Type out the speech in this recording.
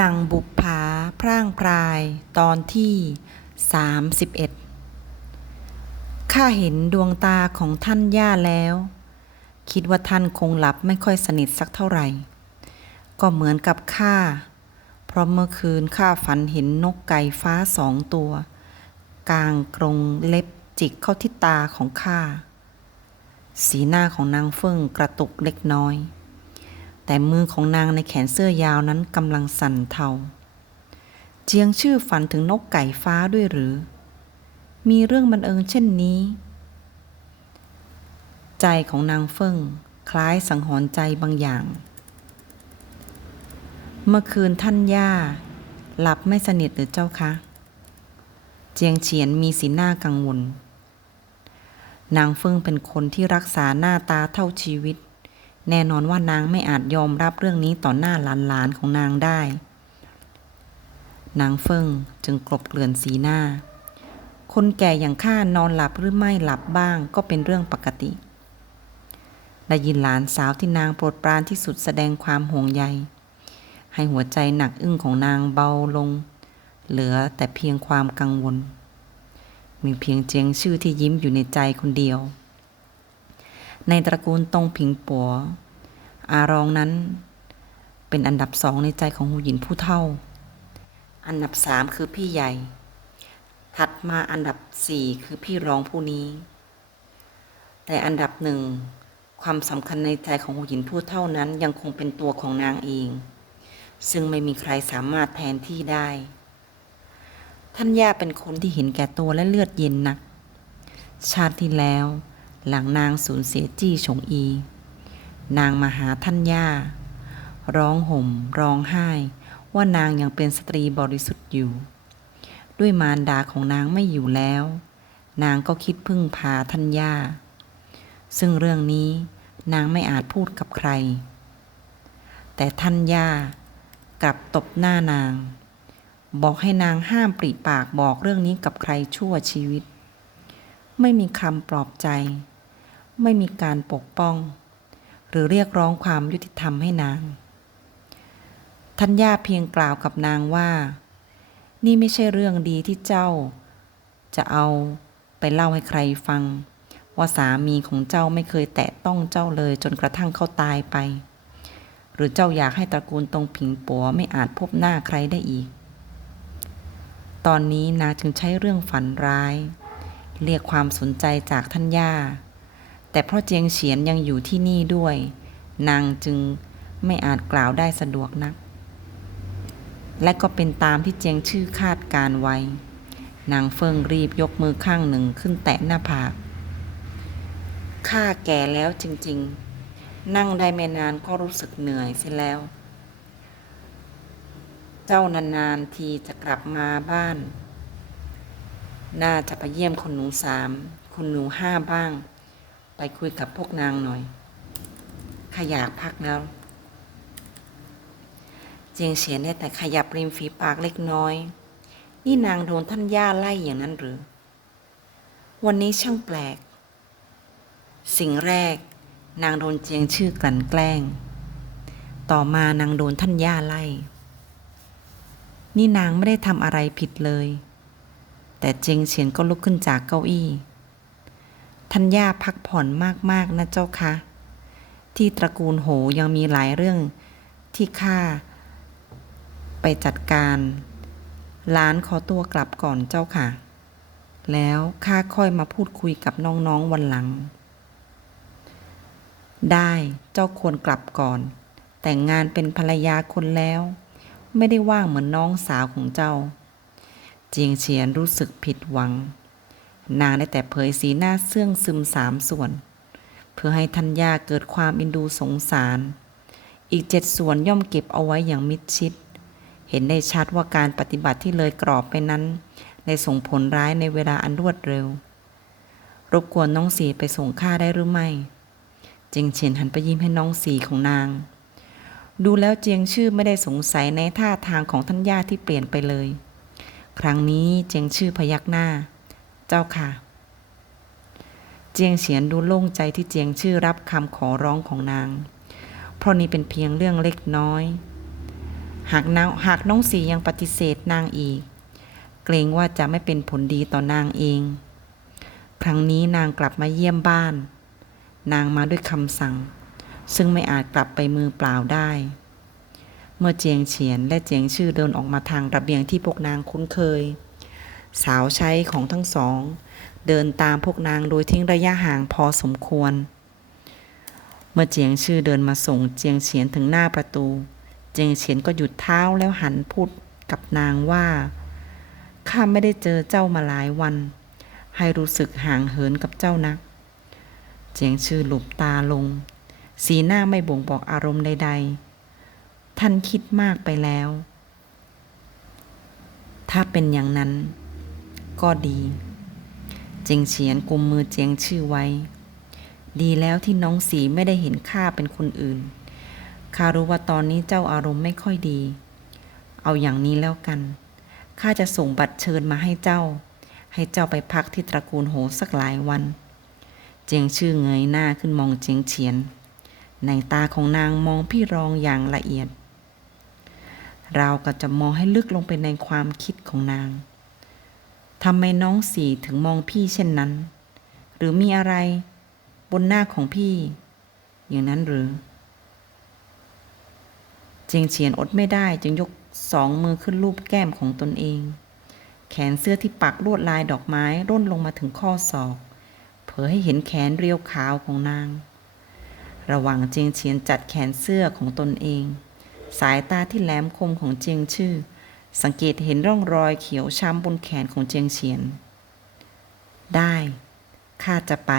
ดังบุปผาพร่างพรายตอนที่สามสิบเอ็ดข้าเห็นดวงตาของท่านย่าแล้ว คิดว่าท่านคงหลับไม่ค่อยสนิทสักเท่าไหร่ ก็เหมือนกับข้า เพราะเมื่อคืนข้าฝันเห็นนกไก่ฟ้าสองตัว กลางกรงเล็บจิกเข้าที่ตาของข้า สีหน้าของนางเฟิ่งกระตุกเล็กน้อย แต่มือของนางในแขนเสื้อยาวนั้นกำลังสั่นเทา เจียงชื่อฝันถึงนกไก่ฟ้าด้วยหรือ มีเรื่องบันเอิญเช่นนี้ ใจของนางเฟิ่งคล้ายสังหรณ์ใจบางอย่าง เมื่อคืนท่านย่า หลับไม่สนิทหรือเจ้าคะ เจียงเฉียนมีสีหน้ากังวล นางเฟิ่งเป็นคนที่รักษาหน้าตาเท่าชีวิต แน่นอนว่านางไม่อาจยอมรับเรื่องนี้ต่อหน้าหลานๆของนางได้ นางเฟิ่งจึงกลบเกลื่อนสีหน้า คนแก่อย่างข้านอนหลับหรือไม่หลับบ้างก็เป็นเรื่องปกติ ได้ยินหลานสาวที่นางโปรดปรานที่สุดแสดงความห่วงใย ให้หัวใจหนักอึ้งของนางเบาลง เหลือแต่เพียงความกังวล มีเพียงเจียงชื่อที่ยิ้มอยู่ในใจคนเดียว ในตระกูลตงผิงปัว อารองนั้น เป็นอันดับสองในใจของหูหยินผู้เท่า อันดับสามคือพี่ใหญ่ ถัดมาอันดับสี่คือพี่รองผู้นี้ แต่อันดับหนึ่งความสำคัญในใจของหูหยินผู้เท่านั้นยังคงเป็นตัวของนางเอง ซึ่งไม่มีใครสามารถแทนที่ได้ ท่านย่าเป็นคนที่เห็นแก่ตัวและเลือดเย็นนัก ชาติที่แล้ว หลังนางสูญเสียจี้ฉงอี นางมาหาท่านย่า ร้องห่มร้องไห้ ว่านางยังเป็นสตรีบริสุทธิ์อยู่ ด้วยมารดาของนางไม่อยู่แล้ว นางก็คิดพึ่งพาท่านย่า ซึ่งเรื่องนี้นางไม่อาจพูดกับใคร แต่ท่านย่ากลับตบหน้านาง บอกให้นางห้ามปริปากบอกเรื่องนี้กับใครชั่วชีวิต ไม่มีคำปลอบใจ ไม่มีการปกป้อง หรือเรียกร้องความยุติธรรมให้นางท่านย่าเพียงกล่าวกับนางว่า นี่ไม่ใช่เรื่องดีที่เจ้า จะเอาไปเล่าให้ใครฟัง ว่าสามีของเจ้าไม่เคยแตะต้องเจ้าเลยจนกระทั่งเขาตายไป หรือเจ้าอยากให้ตระกูลตรงผิงปัวไม่อาจพบหน้าใครได้อีก ตอนนี้นางจึงใช้เรื่องฝันร้าย เรียกความสนใจจากท่านย่า แต่เพราะเจียงเฉียนยังอยู่ที่นี่ด้วย นางจึงไม่อาจกล่าวได้สะดวกนัก และก็เป็นตามที่เจียงชื่อคาดการไว้ นางเฟิงรีบยกมือข้างหนึ่งขึ้นแตะหน้าผากข้าแก่แล้วจริงๆ นั่งได้ไม่นานก็รู้สึกเหนื่อยเสียแล้ว เจ้านานๆทีจะกลับมาบ้าน น่าจะไปเยี่ยมคนหนูสาม คนหนูห้าบ้าง ไปคุยกับพวกนางหน่อยขายากพักแล้วเจียงเฉียนได้แต่ขยับริมฝีปากเล็กน้อย นี่นางโดนท่านย่าไล่อย่างนั้นหรือ วันนี้ช่างแปลก สิ่งแรก นางโดนเจียงชื่อกลั่นแกล้ง ต่อมานางโดนท่านย่าไล่ นี่นางไม่ได้ทำอะไรผิดเลย แต่เจียงเฉียนก็ลุกขึ้นจากเก้าอี้ ท่านย่าพักผ่อนมากๆนะเจ้าคะที่ตระกูลโหยังมีหลายเรื่องที่ข้าไปจัดการหลานขอตัวกลับก่อนเจ้าค่ะ แล้วข้าค่อยมาพูดคุยกับน้องๆวันหลัง ได้เจ้าควรกลับก่อน แต่งงานเป็นภรรยาคนแล้ว ไม่ได้ว่างเหมือนน้องสาวของเจ้า เจียงเฉียนรู้สึกผิดหวัง นางได้แต่เผยสีหน้าเสื่องซึมสามส่วน เพื่อให้ทัญญาเกิดความอินดูสงสาร อีกเจ็ดส่วนย่อมเก็บเอาไว้อย่างมิดชิด เห็นได้ชัดว่าการปฏิบัติที่เลยกรอบไปนั้นได้ส่งผลร้ายในเวลาอันรวดเร็ว รบกวนน้องสีไปส่งข้าได้หรือไม่เจียงเฉียนหันไปยิ้มให้น้องสีของนาง ดูแล้วเจียงชื่อไม่ได้สงสัยในท่าทางของท่านย่าที่เปลี่ยนไปเลย ครั้งนี้เจียงชื่อพยักหน้า เจ้าค่ะ เจียงเฉียนดูโล่งใจที่เจียงชื่อรับคำขอร้องของนาง เพราะนี่เป็นเพียงเรื่องเล็กน้อย หากนางหากน้องสียังปฏิเสธนางอีก เกรงว่าจะไม่เป็นผลดีต่อนางเอง ครั้งนี้นางกลับมาเยี่ยมบ้าน นางมาด้วยคำสั่ง ซึ่งไม่อาจกลับไปมือเปล่าได้เมื่อเจียงเฉียนและเจียงชื่อเดินออกมาทางระเบียงที่พวกนางคุ้นเคย สาวใช้ของทั้งสอง เดินตามพวกนางโดยทิ้งระยะห่างพอสมควร เมื่อเจียงชื่อเดินมาส่งเจียงเฉียนถึงหน้าประตู เจียงเฉียนก็หยุดเท้าแล้วหันพูดกับนางว่าข้าไม่ได้เจอเจ้ามาหลายวัน ให้รู้สึกห่างเหินกับเจ้านัก เจียงชื่อหลบตาลง สีหน้าไม่บ่งบอกอารมณ์ใด ๆ ท่านคิดมากไปแล้ว ถ้าเป็นอย่างนั้น ก็ดีเจียงเฉียนกุมมือเจียงชื่อไว้ ดีแล้วที่น้องสีไม่ได้เห็นข้าเป็นคนอื่นข้ารู้ว่าตอนนี้เจ้าอารมณ์ไม่ค่อยดี เอาอย่างนี้แล้วกันข้าจะส่งบัตรเชิญมาให้เจ้า ให้เจ้าไปพักที่ตระกูลโหสักหลายวัน เจียงชื่อเงยหน้าขึ้นมองเจียงเฉียน ในตาของนางมองพี่รองอย่างละเอียด เราก็จะมองให้ลึกลงไปในความคิดของนาง ทำไมน้องสีถึงมองพี่เช่นนั้น หรือมีอะไร บนหน้าของพี่ อย่างนั้นหรือเจียงเฉียนอดไม่ได้จึงยกสองมือขึ้นรูปแก้มของตนเอง แขนเสื้อที่ปักลวดลายดอกไม้ร่นลงมาถึงข้อศอก เผยให้เห็นแขนเรียวขาวของนาง ระหว่างเจียงเฉียนจัดแขนเสื้อของตนเอง สายตาที่แหลมคมของเจียงชื่อ สังเกตเห็นร่องรอยเขียวช้ำบนแขนของเจียงเฉียน ได้ ข้าจะไป